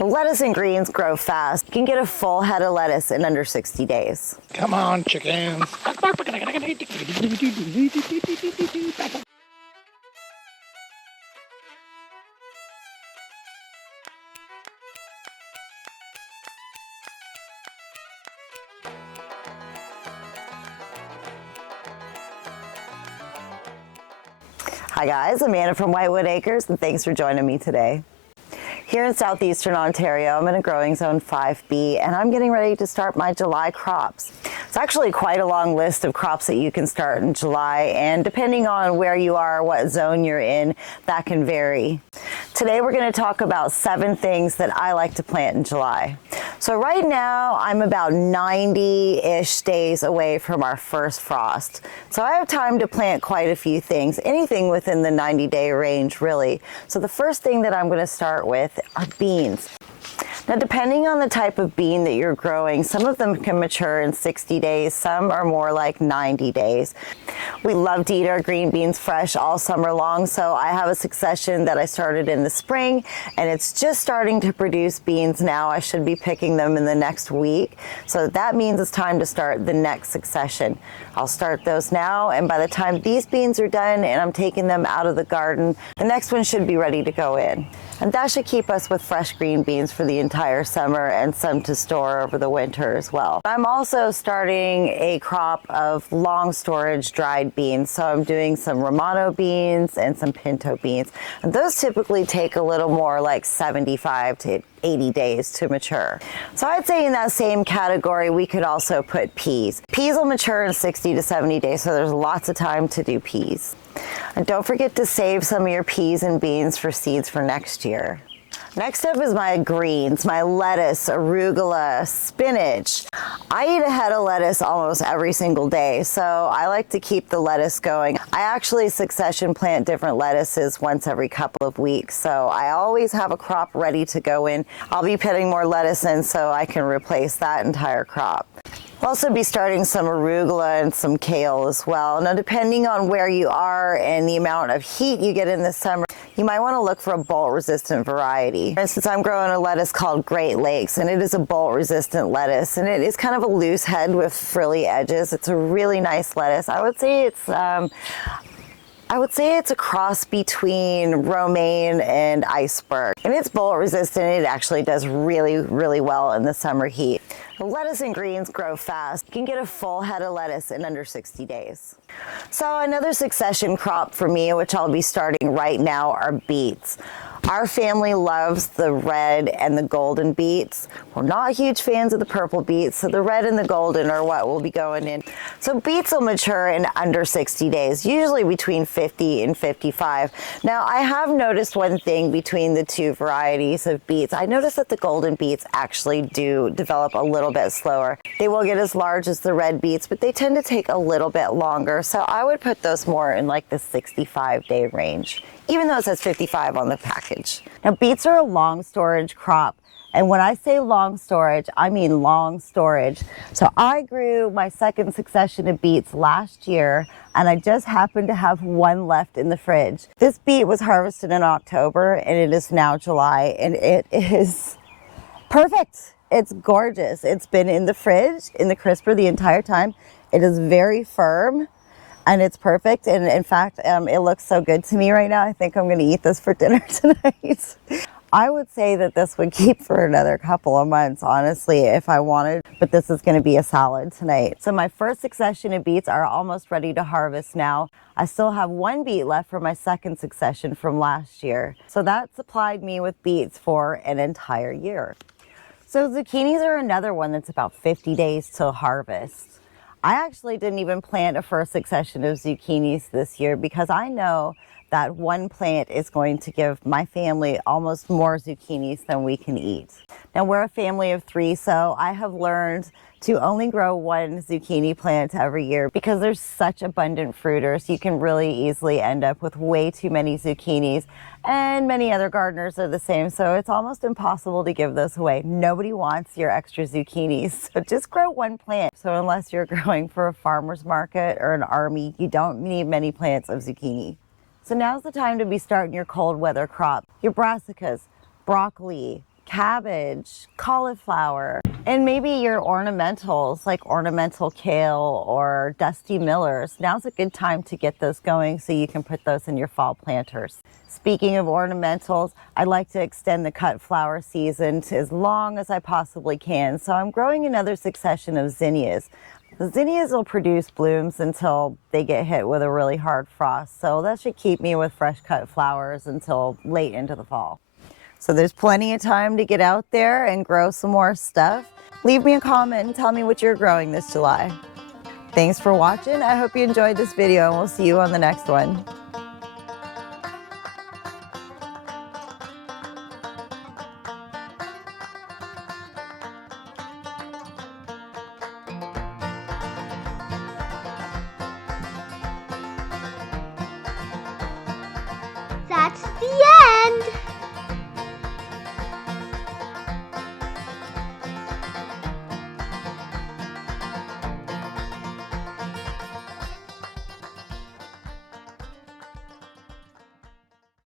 Lettuce and greens grow fast. You can get a full head of lettuce in under 60 days. Come on, chickens. Hi guys, Amanda from Whitewood Acres, and thanks for joining me today. Here in southeastern Ontario, I'm in a growing zone 5B, and I'm getting ready to start my July crops. It's actually quite a long list of crops that you can start in July, and depending on where you are, what zone you're in, that can vary. Today we're going to talk about 7 things that I like to plant in July. So right now I'm about 90-ish days away from our first frost. So I have time to plant quite a few things, anything within the 90-day range really. So the first thing that I'm going to start with are beans. Now, depending on the type of bean that you're growing, some of them can mature in 60 days, some are more like 90 days. We love to eat our green beans fresh all summer long, so I have a succession that I started in the spring, and it's just starting to produce beans now. I should be picking them in the next week, so that means it's time to start the next succession. I'll start those now, and by the time these beans are done and I'm taking them out of the garden, the next one should be ready to go in. And that should keep us with fresh green beans for the entire summer and some to store over the winter as well. I'm also starting a crop of long storage dried beans. So I'm doing some Romano beans and some pinto beans. And those typically take a little more like 75 to 80 days to mature. So I'd say in that same category, we could also put peas. Peas will mature in 60 to 70 days, so there's lots of time to do peas. And don't forget to save some of your peas and beans for seeds for next year. Next up is my greens, my lettuce, arugula, spinach. I eat a head of lettuce almost every single day, so I like to keep the lettuce going. I actually succession plant different lettuces once every couple of weeks, so I always have a crop ready to go in. I'll be putting more lettuce in so I can replace that entire crop. We'll also be starting some arugula and some kale as well. Now, depending on where you are and the amount of heat you get in the summer, you might want to look for a bolt-resistant variety. For instance, I'm growing a lettuce called Great Lakes, and it is a bolt-resistant lettuce, and it is kind of a loose head with frilly edges. It's a really nice lettuce. I would say it's a cross between romaine and iceberg. And it's bolt resistant. It actually does really, really well in the summer heat. The lettuce and greens grow fast. You can get a full head of lettuce in under 60 days. So another succession crop for me, which I'll be starting right now, are beets. Our family loves the red and the golden beets. We're not huge fans of the purple beets, so the red and the golden are what will be going in. So beets will mature in under 60 days, usually between 50 and 55. Now, I have noticed one thing between the two varieties of beets. I noticed that the golden beets actually do develop a little bit slower. They will get as large as the red beets, but they tend to take a little bit longer. So I would put those more in like the 65-day range, even though it says 55 on the package. Now, beets are a long storage crop. And when I say long storage, I mean long storage. So I grew my second succession of beets last year, and I just happened to have one left in the fridge. This beet was harvested in October, and it is now July, and it is perfect. It's gorgeous. It's been in the fridge, in the crisper the entire time. It is very firm. And it's perfect, and in fact, it looks so good to me right now. I think I'm going to eat this for dinner tonight. I would say that this would keep for another couple of months, honestly, if I wanted, but this is going to be a salad tonight. So my first succession of beets are almost ready to harvest now. I still have one beet left for my second succession from last year. So that supplied me with beets for an entire year. So zucchinis are another one that's about 50 days till harvest. I actually didn't even plant a first succession of zucchinis this year because I know that one plant is going to give my family almost more zucchinis than we can eat. Now, we're a family of 3, so I have learned to only grow one zucchini plant every year because there's such abundant fruiters. You can really easily end up with way too many zucchinis, and many other gardeners are the same, so it's almost impossible to give those away. Nobody wants your extra zucchinis, so just grow one plant. So unless you're growing for a farmer's market or an army, you don't need many plants of zucchini. So now's the time to be starting your cold weather crop. Your brassicas, broccoli, cabbage, cauliflower, and maybe your ornamentals like ornamental kale or dusty millers. Now's a good time to get those going so you can put those in your fall planters. Speaking of ornamentals, I like to extend the cut flower season to as long as I possibly can. So I'm growing another succession of zinnias. The zinnias will produce blooms until they get hit with a really hard frost. So that should keep me with fresh cut flowers until late into the fall. So there's plenty of time to get out there and grow some more stuff. Leave me a comment and tell me what you're growing this July. Thanks for watching. I hope you enjoyed this video and we'll see you on the next one.